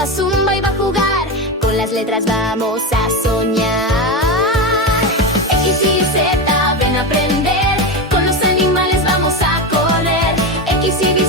a Zumba y va a jugar. Con las letras vamos a soñar. X, Y, Z, ven a aprender. Con los animales vamos a correr. X, Y,